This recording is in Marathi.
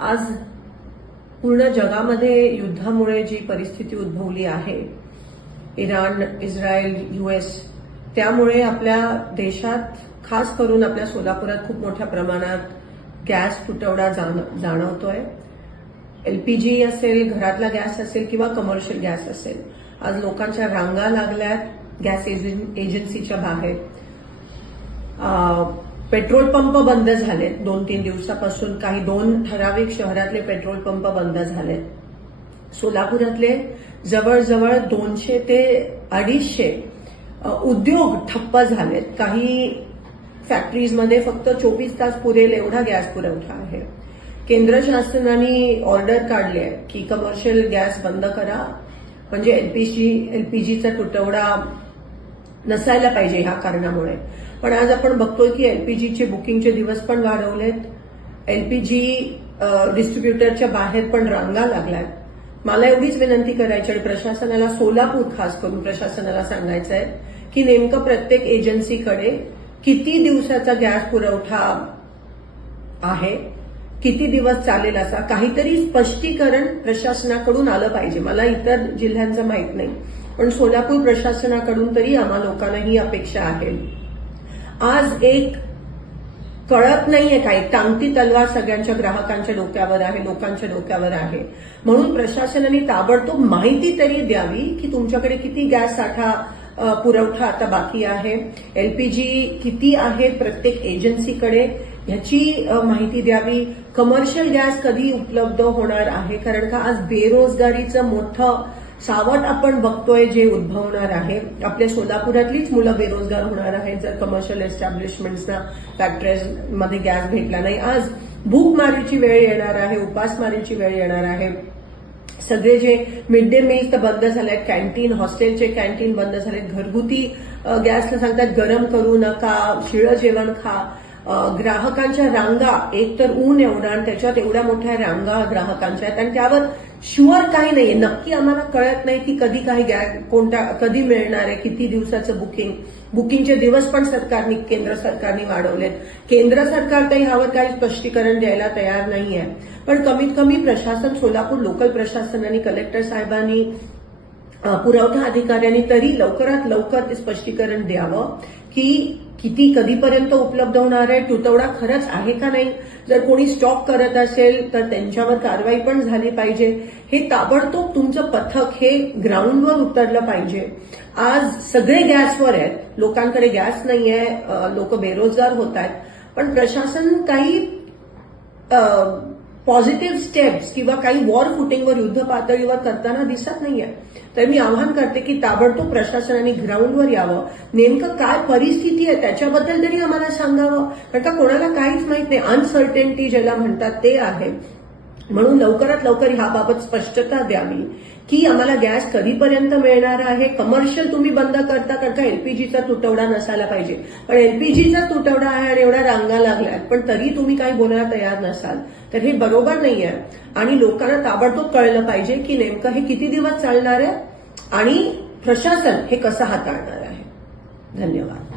आज पूर्ण जगामध्ये युद्धामुळे जी परिस्थिती उद्भवली आहे, इराण, इस्रायल, यूएस, त्यामुळे आपल्या देशात खास करून आपल्या सोलापुरात खूप मोठ्या प्रमाणात गॅस तुटवडा जाणवतोय. एलपीजी असेल, घरातला गॅस असेल किंवा कमर्शियल गॅस असेल, आज लोकांच्या रांगा लागल्यात गॅस एजन्सीच्या बाहेर. पेट्रोल पंप बंद झालेत 2-3 दिवसापासून. काही 2 ठराविक शहरातले पेट्रोल पंप बंद झालेत. सोलापुरातले जवळजवळ 200 ते 250 उद्योग ठप्प झालेत. काही फॅक्टरीजमध्ये फक्त 24 तास पुरेल एवढा गॅस पुरवठा आहे. केंद्र शासनाने ऑर्डर काढली आहे की कमर्शियल गॅस बंद करा, म्हणजे एलपीजीचा तुटवडा नसायला पाहिजे ह्या कारणामुळे. पण आज आपण बघतोय की एलपीजीचे बुकिंगचे दिवस पण वाढवलेत. एलपीजी डिस्ट्रीब्युटरच्या बाहेर पण रांगा लागल्यात. मला एवढीच विनंती करायची आणि प्रशासनाला, सोलापूर खास करून प्रशासनाला सांगायचं आहे की नेमकं प्रत्येक एजन्सीकडे किती दिवसाचा गॅस पुरवठा आहे, किती दिवस चालेल, असा काहीतरी स्पष्टीकरण प्रशासनाकडून आलं पाहिजे. मला इतर जिल्ह्यांचं माहित नाही, पण सोलापूर प्रशासनाकडून तरी आम्हा लोकांना ही अपेक्षा आहे. आज एक कळत नाहीये, काही टांगती तलवार सगळ्यांच्या ग्राहकांच्या डोक्यावर आहे, लोकांच्या डोक्यावर आहे. म्हणून प्रशासनाने ताबडतोब माहिती तरी द्यावी की तुमच्याकडे किती गॅस साठा पुरवठा आता बाकी आहे, एलपीजी किती आहेत प्रत्येक एजन्सीकडे, ह्याची माहिती द्यावी. कमर्शियल गॅस कधी उपलब्ध होणार आहे, कारण का आज बेरोजगारीचं मोठं सावट आपण बघतोय जे उद्भवणार आहे. आपल्या सोलापुरातलीच मुलं बेरोजगार होणार आहेत जर कमर्शियल एस्टॅब्लिशमेंट्सना, फॅक्टरीजमध्ये गॅस भेटला नाही. आज भूकमारीची वेळ येणार आहे, उपासमारीची वेळ येणार आहे. सगळे जे मिड डे मील्स तर बंद झालेत, कॅन्टीन, हॉस्टेलचे कॅन्टीन बंद झालेत. घरगुती गॅसला सांगतात गरम करू नका, शिळं जेवण खा. ग्राहकांच्या रांगा, एक तर ऊन एवढं आणि त्याच्यात एवढ्या मोठ्या रांगा ग्राहकांच्या आहेत आणि त्यावर शुअर काही नाहीये. नक्की आम्हाला कळत नाही की कधी काही कधी मिळणार आहे, किती दिवसाचं बुकिंगचे दिवस पण केंद्र सरकारने वाढवलेत. केंद्र सरकार तर ह्यावर काही स्पष्टीकरण द्यायला तयार नाहीये. पण कमीत कमी प्रशासन, सोलापूर लोकल प्रशासनाने, कलेक्टर साहेबांनी, पुरवठा अधिकाऱ्यांनी तरी लवकरात लवकर ते स्पष्टीकरण द्यावं की किती कधीपर्यंत उपलब्ध होणार आहे, तुटवडा खरंच आहे का नाही. जर कोणी स्टॉक करत असेल तर त्यांच्यावर कारवाई पण झाली पाहिजे. हे ताबडतोब तुमचं पथक हे ग्राउंडवर उतरलं पाहिजे. आज सगळे गॅसवर आहेत, लोकांकडे गॅस नाहीये, लोक बेरोजगार होत आहेत, पण प्रशासन काही पॉझिटिव्ह स्टेप्स किंवा काही वॉर फुटिंगवर, युद्ध पातळीवर करताना दिसत नाहीये. तर मी आवाहन करते की ताबडतोब प्रशासनाने ग्राउंडवर यावं. नेमकं काय परिस्थिती आहे त्याच्याबद्दल तरी आम्हाला सांगावं, कारण का कोणाला काहीच माहित नाही. अनसर्टेनिटी ज्याला म्हणतात ते आहे. म्हणून लवकरात लवकर ह्याबाबत स्पष्टता द्यावी की आम्हाला गॅस कधीपर्यंत मिळणार आहे. कमर्शियल तुम्ही बंद करता, कारण का एलपीजीचा तुटवडा नसायला पाहिजे, पण एलपीजीचा तुटवडा आहे आणि एवढ्या रांगा लागल्यात, पण तरी तुम्ही काही बोलायला तयार नसाल, तर हे बरोबर नाहीये. आणि लोकांना ताबडतोब कळलं पाहिजे की नेमकं हे किती दिवस चालणार आहे आणि प्रशासन हे कसं हाताळणार आहे. धन्यवाद.